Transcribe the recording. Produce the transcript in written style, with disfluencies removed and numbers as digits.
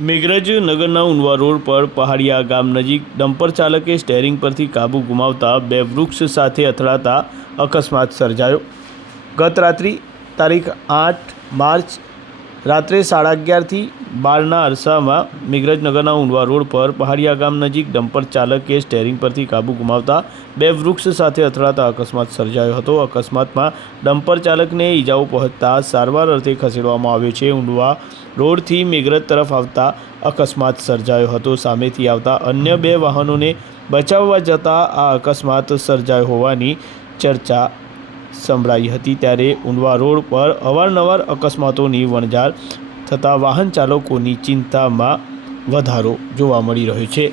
મેઘરજ નગરના ઉનવા રોડ પર પહાડિયા ગામ નજીક ડમ્પર ચાલકે સ્ટેરિંગ પરથી કાબુ ગુમાવતા બે વૃક્ષ સાથે અથડાતા અકસ્માત સર્જાયો। ગત રાત્રિ તારીખ 8 માર્ચ રાત્રે 11:30 થી 12ના અરસામાં મેઘરજ નગરના ઉનવા રોડ પર પહાડિયા ગામ નજીક ડમ્પર ચાલકે સ્ટેરિંગ પરથી કાબુ ગુમાવતા બે વૃક્ષ સાથે અથડાતા અકસ્માત સર્જાયો હતો। અકસ્માતમાં ડમ્પર ચાલકને ઈજાઓ પહોંચતા સારવાર અર્થે ખસેડવામાં આવ્યો છે। ઉનવા રોડથી મેઘરજ તરફ આવતા અકસ્માત સર્જાયો હતો। સામેથી આવતા અન્ય બે વાહનોને બચાવવા જતાં આ અકસ્માત સર્જાયો હોવાની ચર્ચા સંભળાઈ હતી। ત્યારે ઉનવા રોડ પર અવારનવાર અકસ્માતોની વણઝાર થતાં વાહન ચાલકોની ચિંતામાં વધારો જોવા મળી રહ્યો છે।